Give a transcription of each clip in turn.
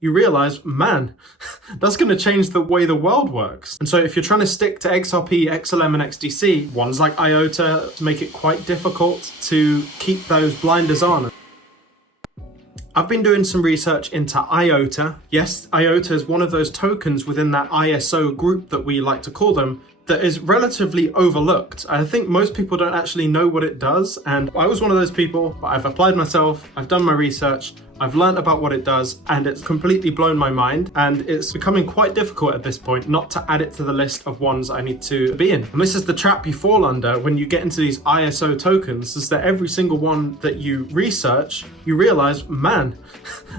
you realize, man, that's going to change the way the world works. And so if you're trying to stick to XRP, XLM, and XDC, ones like IOTA make it quite difficult to keep those blinders on. I've been doing some research into IOTA. Yes, IOTA is one of those tokens within that ISO group that we like to call them that is relatively overlooked. I think most people don't actually know what it does, and I was one of those people, but I've applied myself, I've done my research, I've learned about what it does, and it's completely blown my mind, and it's becoming quite difficult at this point not to add it to the list of ones I need to be in. And this is the trap you fall under when you get into these ISO tokens, is that every single one that you research, you realize, man,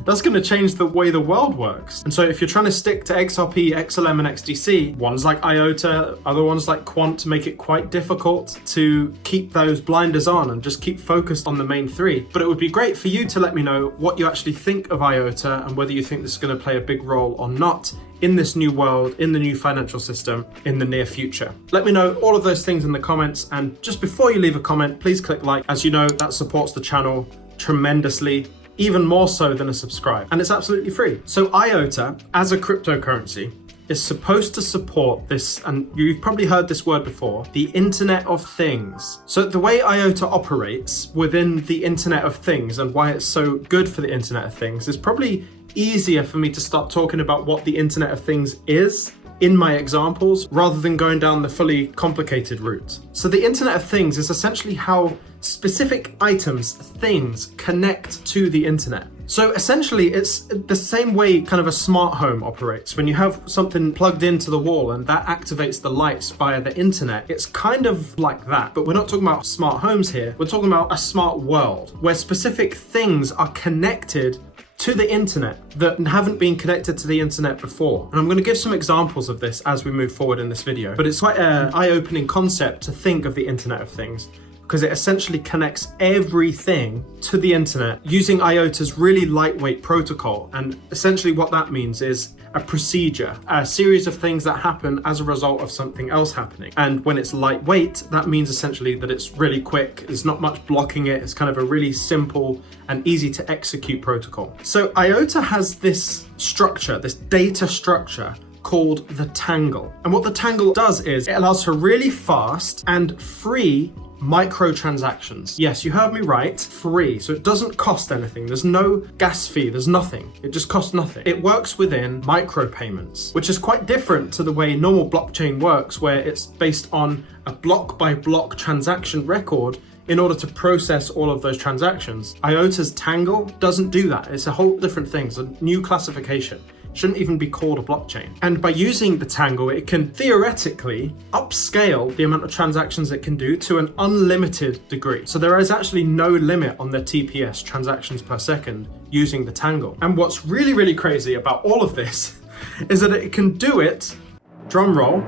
that's going to change the way the world works. And so if you're trying to stick to XRP, XLM, and XDC, ones like IOTA, other ones like Quant make it quite difficult to keep those blinders on and just keep focused on the main three. But it would be great for you to let me know what you actually think of IOTA and whether you think this is going to play a big role or not in this new world, in the new financial system in the near future. Let me know all of those things in the comments, and just before you leave a comment, please click like. As you know, that supports the channel tremendously, even more so than a subscribe, and it's absolutely free. So IOTA, as a cryptocurrency, is supposed to support this, and you've probably heard this word before, the Internet of Things. So the way IOTA operates within the Internet of Things and why it's so good for the Internet of Things is probably easier for me to start talking about what the Internet of Things is in my examples rather than going down the fully complicated route. So the Internet of Things is essentially how specific items, things, connect to the internet. So essentially it's the same way kind of a smart home operates. When you have something plugged into the wall and that activates the lights via the internet, it's kind of like that. But we're not talking about smart homes here. We're talking about a smart world where specific things are connected to the internet that haven't been connected to the internet before. And I'm going to give some examples of this as we move forward in this video. But it's quite an eye-opening concept to think of the Internet of Things, because it essentially connects everything to the internet using IOTA's really lightweight protocol. And essentially what that means is a procedure, a series of things that happen as a result of something else happening. And when it's lightweight, that means essentially that it's really quick, there's not much blocking it, it's kind of a really simple and easy to execute protocol. So IOTA has this structure, this data structure, called the Tangle. And what the Tangle does is it allows for really fast and free microtransactions. Yes, you heard me right, free. So it doesn't cost anything. There's no gas fee, there's nothing. It just costs nothing. It works within micropayments, which is quite different to the way normal blockchain works, where it's based on a block by block transaction record in order to process all of those transactions. IOTA's Tangle doesn't do that. It's a whole different thing. It's a new classification. Shouldn't even be called a blockchain. And by using the Tangle, it can theoretically upscale the amount of transactions it can do to an unlimited degree. So there is actually no limit on the TPS, transactions per second, using the Tangle. And what's really, really crazy about all of this is that it can do it, drum roll,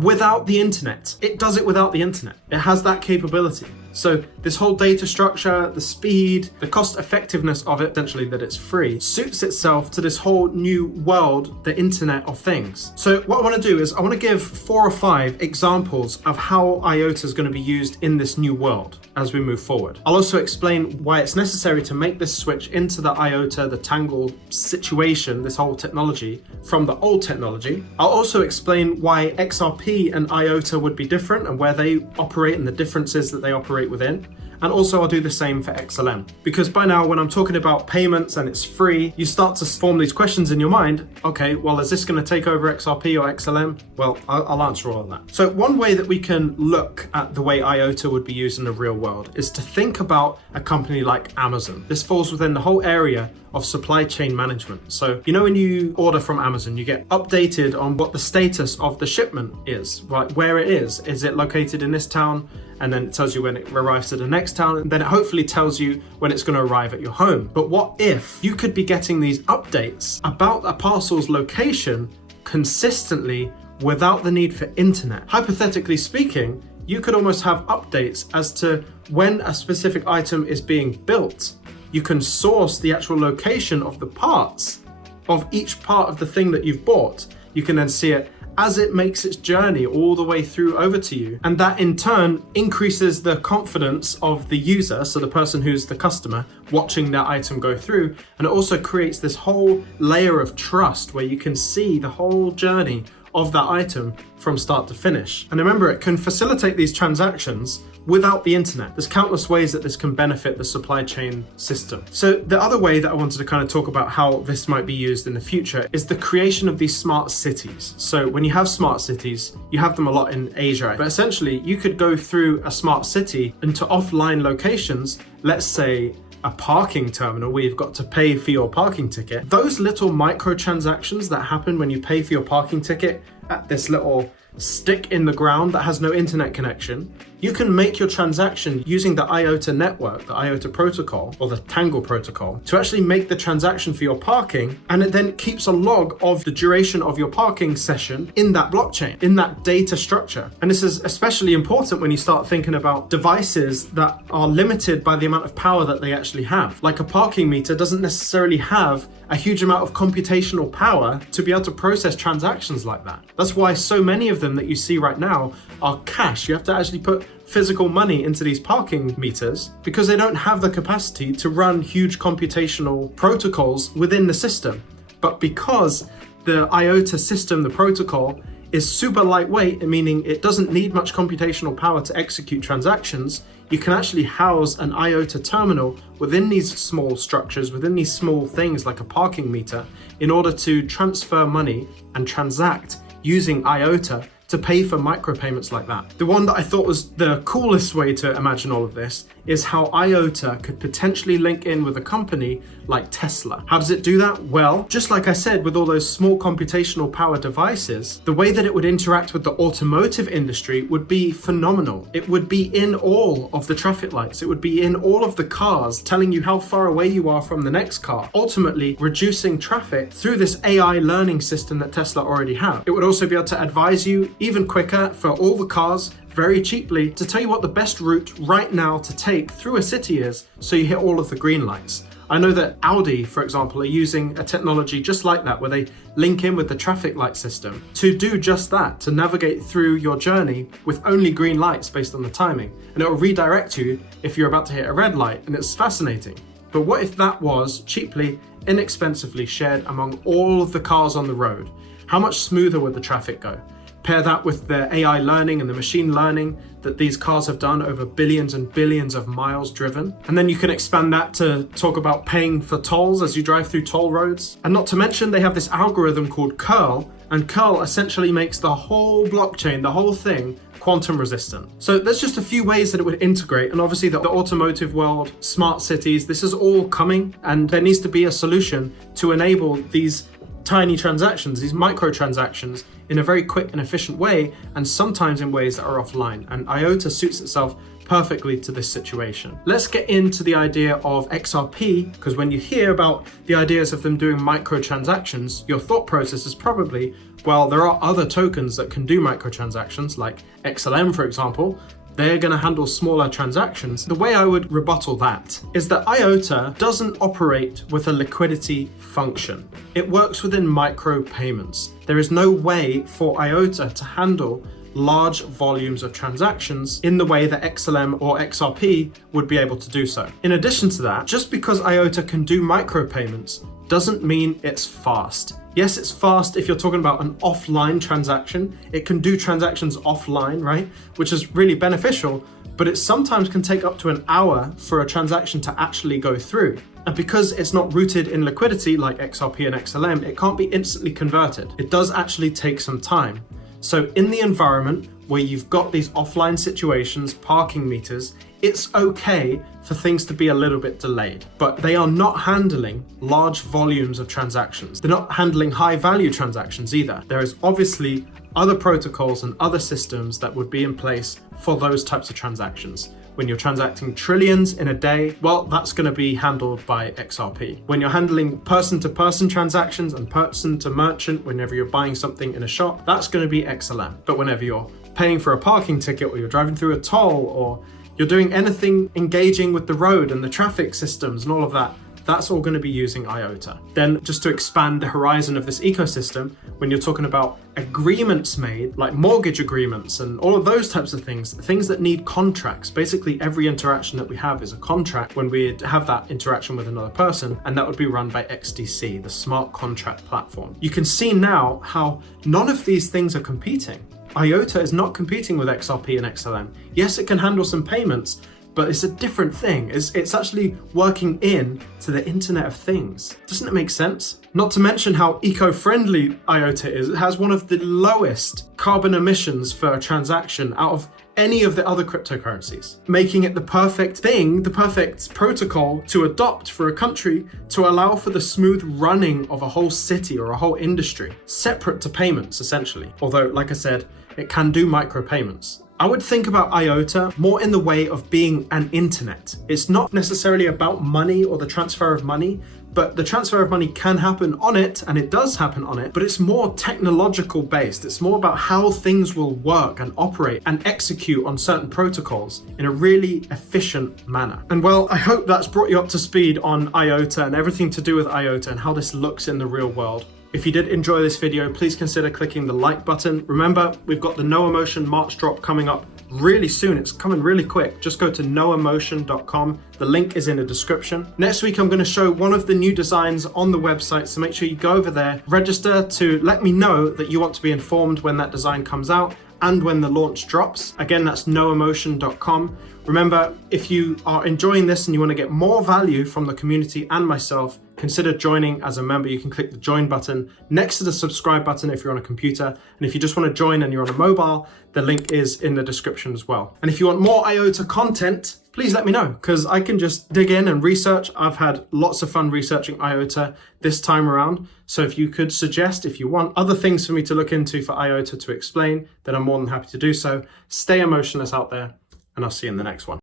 without the internet. It does it without the internet. It has that capability. So this whole data structure, the speed, the cost effectiveness of it, essentially that it's free, suits itself to this whole new world, the Internet of Things. So what I want to do is I want to give 4 or 5 examples of how IOTA is going to be used in this new world as we move forward. I'll also explain why it's necessary to make this switch into the IOTA, the Tangle situation, this whole technology, from the old technology. I'll also explain why XRP and IOTA would be different and where they operate and the differences that they operate within. And also I'll do the same for XLM, because by now when I'm talking about payments and it's free, you start to form these questions in your mind. Okay, well, is this going to take over XRP or XLM? Well, I'll answer all of that. So one way that we can look at the way IOTA would be used in the real world is to think about a company like Amazon. This falls within the whole area of supply chain management. So, you know, when you order from Amazon, you get updated on what the status of the shipment is, right? Where it is. Is it located in this town? And then it tells you when it arrives to the next town, and then it hopefully tells you when it's going to arrive at your home. But what if you could be getting these updates about a parcel's location consistently without the need for internet? Hypothetically speaking, you could almost have updates as to when a specific item is being built. You can source the actual location of the parts of each part of the thing that you've bought. You can then see it as it makes its journey all the way through over to you. And that in turn increases the confidence of the user, so the person who's the customer, watching their item go through. And it also creates this whole layer of trust where you can see the whole journey of that item from start to finish. And remember, it can facilitate these transactions without the internet. There's countless ways that this can benefit the supply chain system. So the other way that I wanted to kind of talk about how this might be used in the future is the creation of these smart cities. So when you have smart cities, you have them a lot in Asia, but essentially you could go through a smart city into offline locations, let's say a parking terminal where you've got to pay for your parking ticket. Those little microtransactions that happen when you pay for your parking ticket at this little stick in the ground that has no internet connection, you can make your transaction using the IOTA network, the IOTA protocol, or the Tangle protocol, to actually make the transaction for your parking, and it then keeps a log of the duration of your parking session in that blockchain, in that data structure. And this is especially important when you start thinking about devices that are limited by the amount of power that they actually have. Like a parking meter doesn't necessarily have a huge amount of computational power to be able to process transactions like that. That's why so many of them that you see right now are cash. You have to actually put physical money into these parking meters because they don't have the capacity to run huge computational protocols within the system. But because the IOTA system, the protocol, is super lightweight, meaning it doesn't need much computational power to execute transactions, you can actually house an IOTA terminal within these small structures, within these small things like a parking meter, in order to transfer money and transact using IOTA to pay for micropayments like that. The one that I thought was the coolest way to imagine all of this is how IOTA could potentially link in with a company like Tesla. How does it do that? Well, just like I said, with all those small computational power devices, the way that it would interact with the automotive industry would be phenomenal. It would be in all of the traffic lights. It would be in all of the cars, telling you how far away you are from the next car, ultimately reducing traffic through this AI learning system that Tesla already have. It would also be able to advise you even quicker for all the cars, very cheaply, to tell you what the best route right now to take through a city is, so you hit all of the green lights. I know that Audi, for example, are using a technology just like that, where they link in with the traffic light system to do just that, to navigate through your journey with only green lights based on the timing. And it will redirect you if you're about to hit a red light, and it's fascinating. But what if that was cheaply, inexpensively shared among all of the cars on the road? How much smoother would the traffic go? Pair that with the AI learning and the machine learning that these cars have done over billions and billions of miles driven. And then you can expand that to talk about paying for tolls as you drive through toll roads. And not to mention, they have this algorithm called Curl, and Curl essentially makes the whole blockchain, the whole thing, quantum resistant. So there's just a few ways that it would integrate. And obviously the automotive world, smart cities, this is all coming, and there needs to be a solution to enable these tiny transactions, these microtransactions, in a very quick and efficient way, and sometimes in ways that are offline. And IOTA suits itself perfectly to this situation. Let's get into the idea of XRP, because when you hear about the ideas of them doing microtransactions, your thought process is probably, well, there are other tokens that can do microtransactions, like XLM, for example. They're going to handle smaller transactions. The way I would rebuttal that is that IOTA doesn't operate with a liquidity function. It works within micropayments. There is no way for IOTA to handle large volumes of transactions in the way that XLM or XRP would be able to do so. In addition to that, just because IOTA can do micropayments doesn't mean it's fast. Yes, it's fast if you're talking about an offline transaction. It can do transactions offline, right? Which is really beneficial, but it sometimes can take up to an hour for a transaction to actually go through. And because it's not rooted in liquidity like XRP and XLM, it can't be instantly converted. It does actually take some time. So in the environment where you've got these offline situations, parking meters, it's okay for things to be a little bit delayed, but they are not handling large volumes of transactions. They're not handling high value transactions either. There is obviously other protocols and other systems that would be in place for those types of transactions. When you're transacting trillions in a day, well, that's going to be handled by XRP. When you're handling person-to-person transactions and person-to-merchant, whenever you're buying something in a shop, that's going to be XLM. But whenever you're paying for a parking ticket, or you're driving through a toll, or you're doing anything engaging with the road and the traffic systems and all of that, that's all going to be using IOTA. Then just to expand the horizon of this ecosystem, when you're talking about agreements made, like mortgage agreements and all of those types of things that need contracts. Basically, every interaction that we have is a contract when we have that interaction with another person, and that would be run by XDC, the smart contract platform. You can see now how none of these things are competing. IOTA is not competing with XRP and XLM. Yes, it can handle some payments, but it's a different thing. It's actually working in to the Internet of Things. Doesn't it make sense? Not to mention how eco-friendly IOTA is. It has one of the lowest carbon emissions for a transaction out of any of the other cryptocurrencies, making it the perfect thing, the perfect protocol to adopt for a country to allow for the smooth running of a whole city or a whole industry, separate to payments, essentially. Although, like I said, it can do micropayments. I would think about IOTA more in the way of being an internet. It's not necessarily about money or the transfer of money, but the transfer of money can happen on it, and it does happen on it, but it's more technological based. It's more about how things will work and operate and execute on certain protocols in a really efficient manner. And well, I hope that's brought you up to speed on IOTA and everything to do with IOTA and how this looks in the real world. If you did enjoy this video, please consider clicking the like button. Remember, we've got the No Emotion March drop coming up really soon. It's coming really quick. Just go to noemotion.com. The link is in the description. Next week, I'm going to show one of the new designs on the website, so make sure you go over there, register to let me know that you want to be informed when that design comes out and when the launch drops. Again, that's noemotion.com. Remember, if you are enjoying this and you want to get more value from the community and myself, consider joining as a member. You can click the join button next to the subscribe button if you're on a computer. And if you just want to join and you're on a mobile, the link is in the description as well. And if you want more IOTA content, please let me know, because I can just dig in and research. I've had lots of fun researching IOTA this time around. So if you could suggest, if you want other things for me to look into for IOTA to explain, then I'm more than happy to do so. Stay emotionless out there, and I'll see you in the next one.